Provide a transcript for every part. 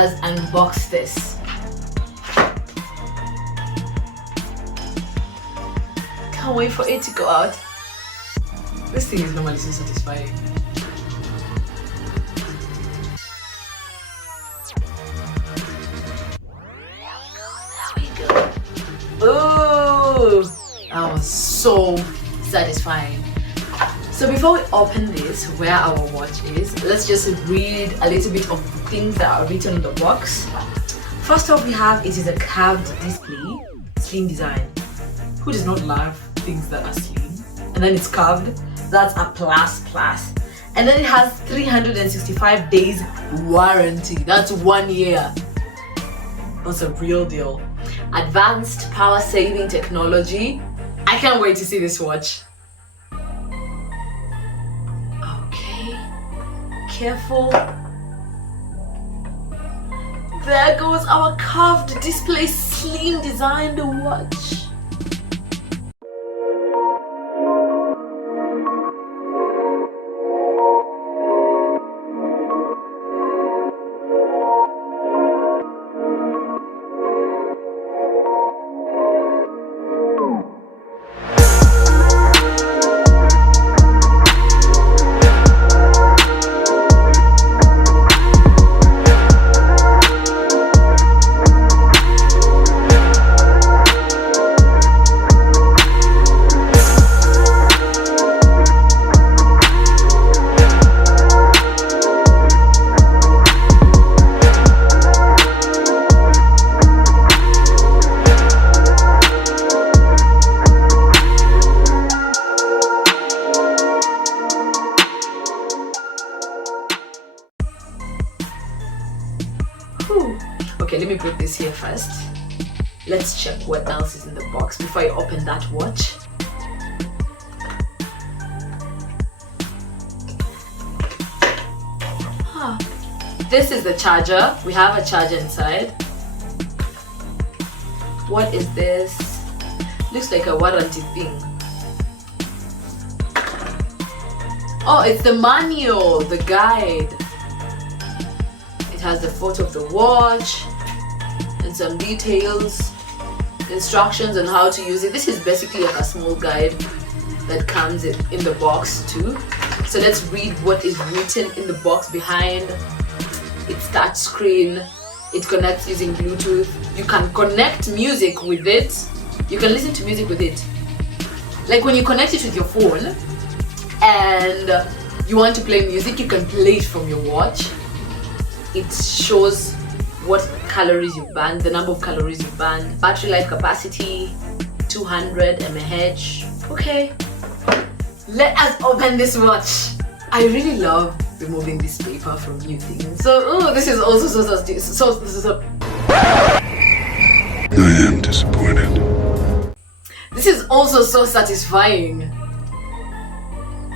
us unbox this. Can't wait for it to go out. This thing is normally so satisfying. Ooh, that was so satisfying. So before we open this, where our watch is, let's just read a little bit of the things that are written on the box. First off, we have, it is a curved display, slim design. Who does not love things that are slim? And then it's curved, that's a plus. And then it has 365 days warranty, that's 1 year. That's a real deal. Advanced power saving technology. I can't wait to see this watch. Okay, careful. There goes our curved display, slim designed watch. Okay, let me put this here first. Let's check what else is in the box before I open that watch. This is the charger. We have a charger inside. What is this? Looks like a warranty thing. Oh, it's the manual, the guide. It has the photo of the watch and some details, instructions on how to use it. This is basically like a small guide that comes in the box too. So let's read what is written in the box behind. It's touch screen. It connects using Bluetooth. You can connect music with it. You can listen to music with it. Like when you connect it with your phone and you want to play music, you can play it from your watch. It shows what calories you burned, the number of calories you burned, battery life capacity, 200 mAh. Okay, let us open this watch. I really love removing this paper from new things. So, this is also so I am disappointed. This is also so satisfying.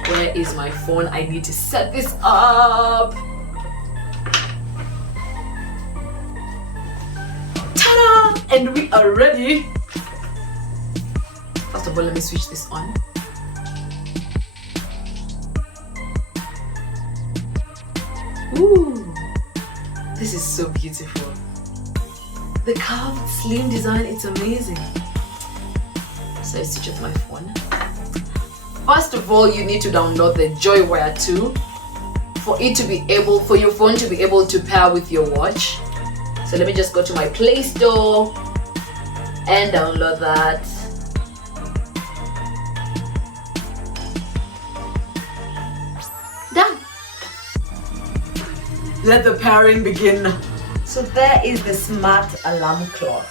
Where is my phone? I need to set this up. Ta-da! And we are ready. First of all, let me switch this on. Ooh, this is so beautiful. The curved slim design, it's amazing. So I switch off my phone. First of all, you need to download the JoyWire 2 for your phone to be able to pair with your watch. So let me just go to my Play Store and download that. Done. Let the pairing begin. So there is the smart alarm clock.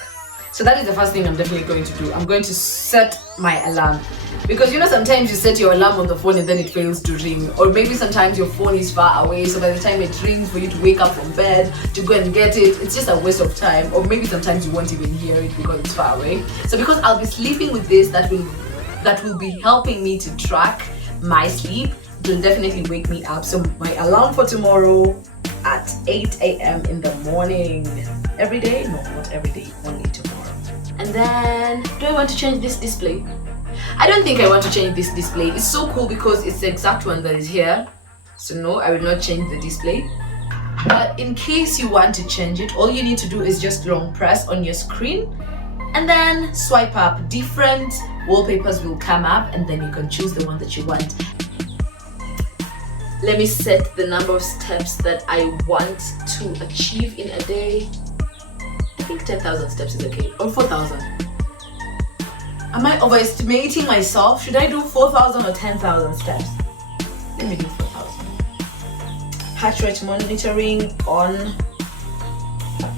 So that is the first thing I'm definitely going to do. I'm going to set my alarm. Because you know sometimes you set your alarm on the phone and then it fails to ring. Or maybe sometimes your phone is far away, so by the time it rings for you to wake up from bed to go and get it, it's just a waste of time. Or maybe sometimes you won't even hear it because it's far away. So because I'll be sleeping with this, that will be helping me to track my sleep. It will definitely wake me up. So my alarm for tomorrow at 8 a.m. in the morning. Every day? No, not every day, only tomorrow. And then, do I want to change this display? I don't think I want to change this display. It's so cool because it's the exact one that is here. So no, I will not change the display. But in case you want to change it, all you need to do is just long press on your screen and then swipe up. Different wallpapers will come up and then you can choose the one that you want. Let me set the number of steps that I want to achieve in a day. I think 10,000 steps is okay, or 4,000. Am I overestimating myself? Should I do 4,000 or 10,000 steps? Let me do 4,000. Heart rate monitoring on,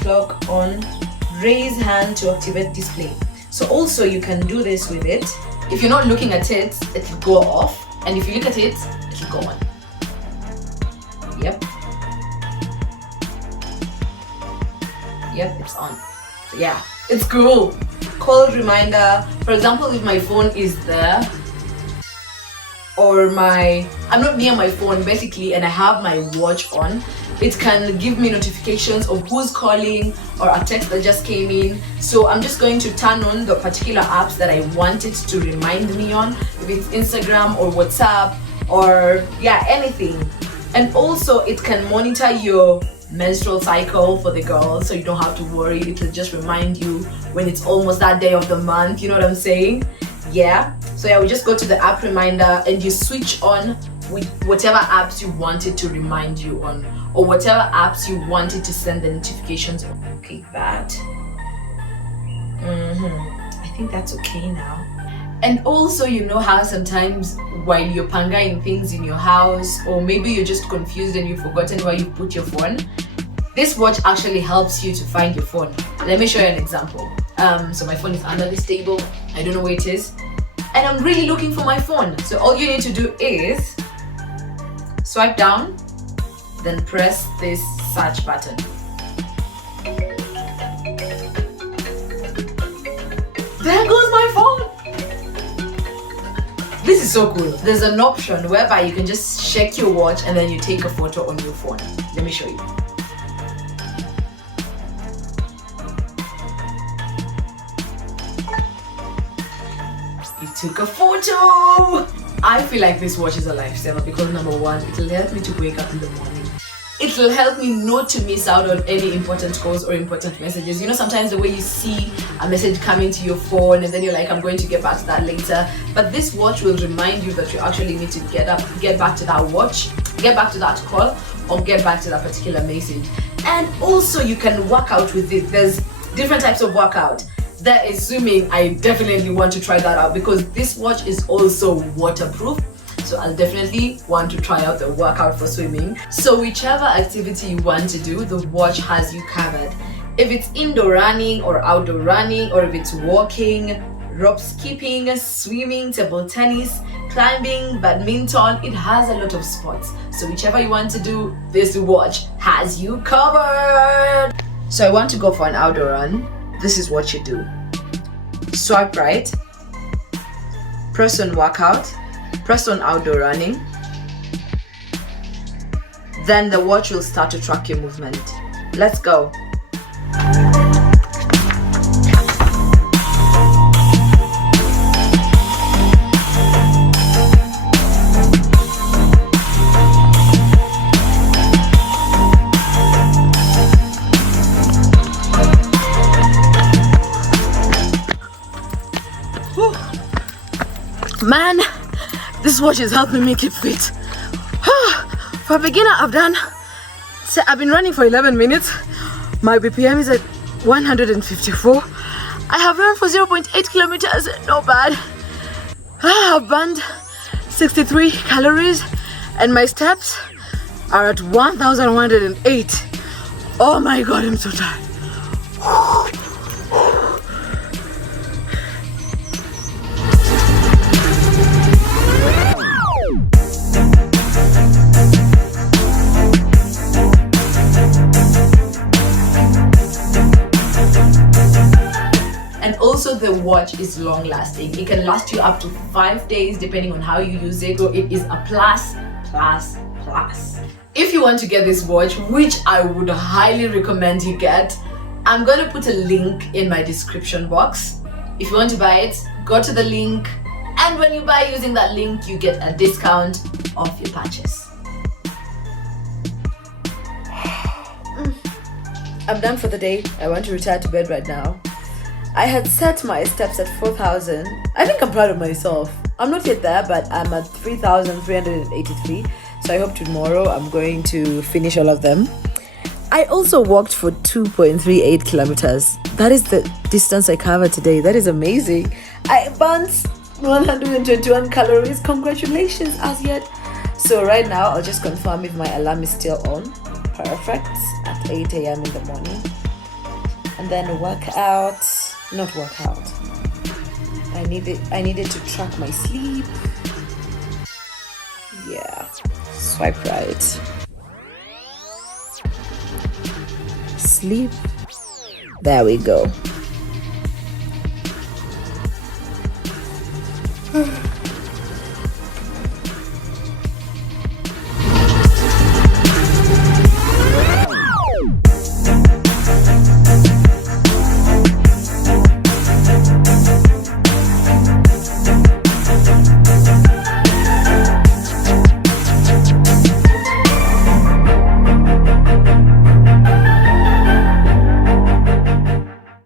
clock on, raise hand to activate display. So also you can do this with it. If you're not looking at it, it will go off, and if you look at it, it will go on. Yep, it's on. Yeah, it's cool. Call reminder. For example, if my phone is there, or I'm not near my phone basically, and I have my watch on, it can give me notifications of who's calling or a text that just came in. So I'm just going to turn on the particular apps that I want it to remind me on, if it's Instagram or WhatsApp or anything. And also it can monitor your menstrual cycle for the girls, so you don't have to worry. It'll just remind you when it's almost that day of the month, you know what I'm saying? So we just go to the app reminder and you switch on with whatever apps you wanted to remind you on, or whatever apps you wanted to send the notifications on. Okay, that I think that's okay now. And also, you know how sometimes while you're pangaing things in your house, or maybe you're just confused and you've forgotten where you put your phone, this watch actually helps you to find your phone. Let me show you an example. So my phone is under this table. I don't know where it is, and I'm really looking for my phone. So all you need to do is swipe down, then press this search button. There goes my phone. This is so cool. There's an option whereby you can just shake your watch and then you take a photo on your phone. Let me show you. You took a photo! I feel like this watch is a lifesaver because number one, it'll help me to wake up in the morning. It'll help me not to miss out on any important calls or important messages. You know, sometimes the way you see a message coming to your phone and then you're like, I'm going to get back to that later. But this watch will remind you that you actually need to get back to that watch, get back to that call, or get back to that particular message. And also you can work out with it. There's different types of workout. That is swimming. I definitely want to try that out because this watch is also waterproof. So I'll definitely want to try out the workout for swimming. So whichever activity you want to do, the watch has you covered. If it's indoor running or outdoor running, or if it's walking, rope skipping, swimming, table tennis, climbing, badminton, it has a lot of sports. So whichever you want to do, this watch has you covered. So I want to go for an outdoor run. This is what you do. Swipe right, press on workout, press on outdoor running, then the watch will start to track your movement. Let's go. Man, this watch is helping me keep fit. For a beginner, I've been running for 11 minutes. My BPM is at 154. I have run for 0.8 kilometers, not bad. I've burned 63 calories and my steps are at 1,108. Oh my God, I'm so tired. Also, the watch is long lasting. It can last you up to 5 days depending on how you use it. So it is a plus. If you want to get this watch, which I would highly recommend you get, I'm going to put a link in my description box. If you want to buy it, go to the link, and when you buy using that link, you get a discount off your purchase. I'm done for the day. I want to retire to bed right now. I had set my steps at 4,000. I think I'm proud of myself. I'm not yet there, but I'm at 3,383. So I hope tomorrow I'm going to finish all of them. I also walked for 2.38 kilometers. That is the distance I covered today. That is amazing. I burnt 121 calories. Congratulations, Azziad. So right now, I'll just confirm if my alarm is still on. Perfect. At 8 a.m. in the morning. And then not work out. I needed to track my sleep. Yeah. Swipe right. Sleep. There we go.